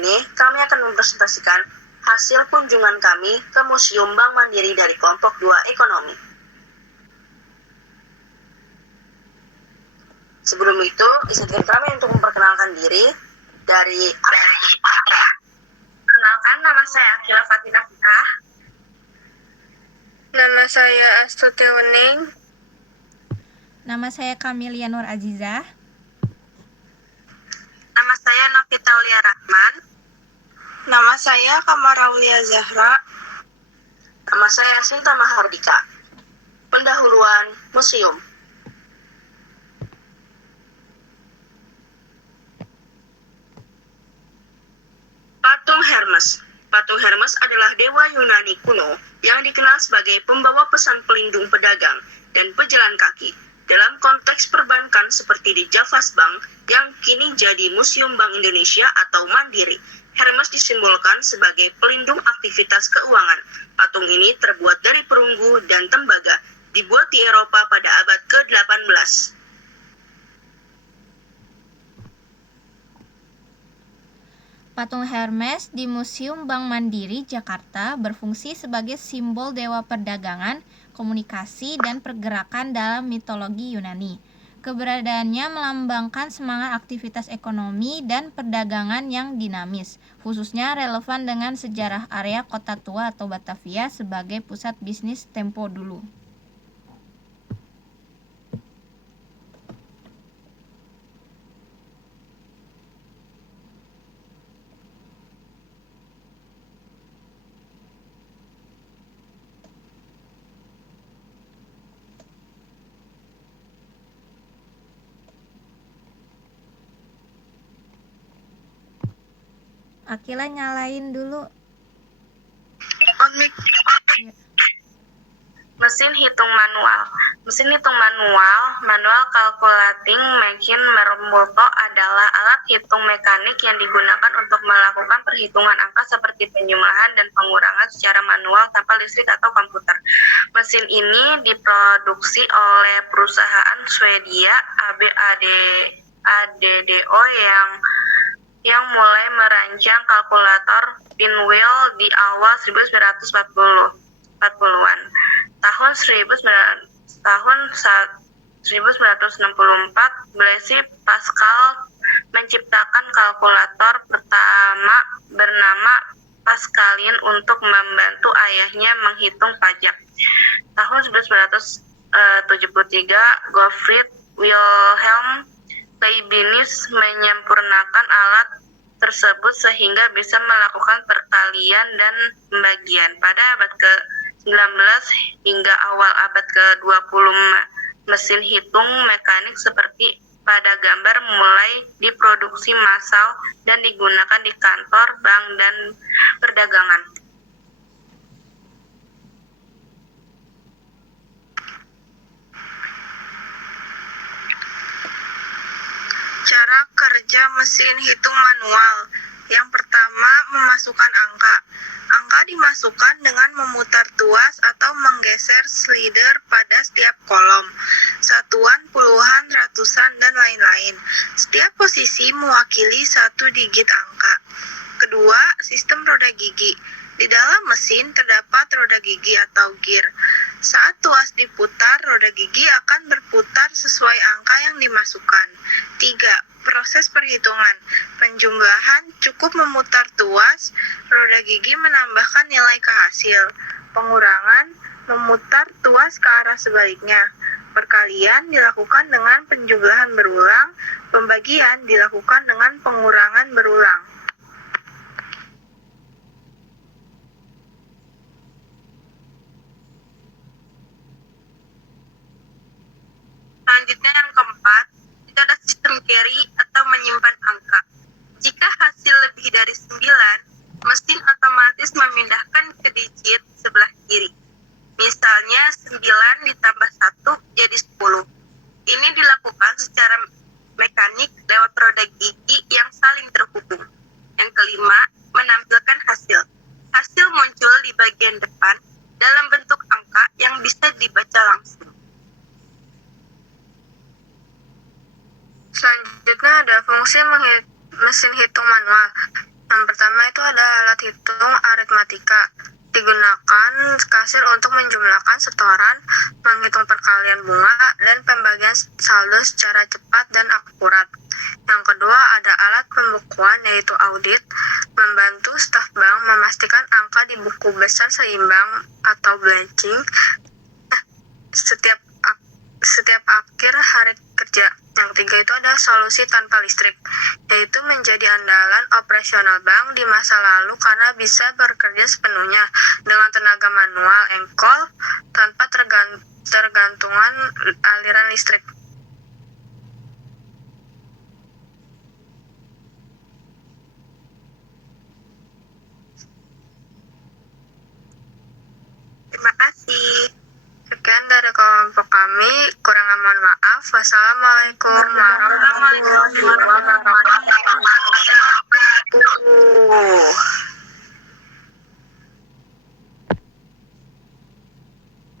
ini, kami akan mempresentasikan hasil kunjungan kami ke Museum Bank Mandiri dari kelompok 2 Ekonomi. Sebelum itu, izinkan kami untuk memperkenalkan diri dari Kenalkan, nama saya Akila Fatina Fikah. Nama saya Astuti Wening. Nama saya Kamelia Nur Azizah. Nama saya Novita Aulia Rahman. Nama saya Kamar Aulia Zahra. Nama saya Sinta Mahardika. Pendahuluan Museum. Patung Hermes. Patung Hermes adalah dewa Yunani kuno yang dikenal sebagai pembawa pesan pelindung pedagang dan pejalan kaki dalam konteks perbankan seperti di Javas Bank yang kini jadi Museum Bank Indonesia atau Mandiri. Hermes disimbolkan sebagai pelindung aktivitas keuangan. Patung ini terbuat dari perunggu dan tembaga, dibuat di Eropa pada abad ke-18. Patung Hermes di Museum Bank Mandiri, Jakarta berfungsi sebagai simbol dewa perdagangan, komunikasi, dan pergerakan dalam mitologi Yunani. Keberadaannya melambangkan semangat aktivitas ekonomi dan perdagangan yang dinamis, khususnya relevan dengan sejarah area Kota Tua atau Batavia sebagai pusat bisnis tempo dulu. Akila nyalain dulu. Mesin hitung manual. Mesin hitung manual calculating machine Merbolto adalah alat hitung mekanik yang digunakan untuk melakukan perhitungan angka seperti penjumlahan dan pengurangan secara manual tanpa listrik atau komputer. Mesin ini diproduksi oleh perusahaan Swedia ADDO yang mulai merancang kalkulator pinwheel di awal 1940-an. Tahun 1964, Blaise Pascal menciptakan kalkulator pertama bernama Pascaline untuk membantu ayahnya menghitung pajak. Tahun 1973, Gottfried Wilhelm Leibniz menyempurnakan alat tersebut sehingga bisa melakukan perkalian dan pembagian. Pada abad ke-19 hingga awal abad ke-20, mesin hitung mekanik seperti pada gambar mulai diproduksi massal dan digunakan di kantor, bank, dan perdagangan. Cara kerja mesin hitung manual. Yang pertama, memasukkan angka. Angka dimasukkan dengan memutar tuas atau menggeser slider pada setiap kolom. Satuan, puluhan, ratusan, dan lain-lain. Setiap posisi mewakili satu digit angka. Kedua, sistem roda gigi. Di dalam mesin terdapat roda gigi atau gear. Saat tuas diputar, roda gigi akan berputar sesuai angka yang dimasukkan. 3. Proses perhitungan. Penjumlahan cukup memutar tuas, roda gigi menambahkan nilai ke hasil. Pengurangan, memutar tuas ke arah sebaliknya. Perkalian dilakukan dengan penjumlahan berulang, pembagian dilakukan dengan pengurangan berulang. Selanjutnya yang keempat, itu ada sistem carry atau menyimpan angka. Jika hasil lebih dari 9, mesin otomatis memindahkan ke digit sebelah kiri. Misalnya 9 ditambah 1 jadi 10. Ini dilakukan secara mekanik lewat roda gigi yang saling terhubung. Yang kelima, menampilkan hasil. Hasil muncul di bagian depan dalam bentuk angka yang bisa dibaca langsung. Selanjutnya ada fungsi mesin hitung manual. Yang Yang pertama itu ada alat hitung aritmatika. Digunakan kasir untuk menjumlahkan setoran, menghitung perkalian bunga, dan pembagian saldo secara cepat dan akurat. Yang kedua ada alat pembukuan yaitu audit, membantu staf bank memastikan angka di buku besar seimbang atau blanching setiap akhir hari kerja. Yang ketiga itu ada solusi tanpa listrik, yaitu menjadi andalan operasional bank di masa lalu karena bisa bekerja sepenuhnya dengan tenaga manual engkol tanpa tergantungan aliran listrik. Terima kasih. Sekian dari kelompok kami, kurangnya mohon maaf. Wassalamualaikum warahmatullahi wabarakatuh.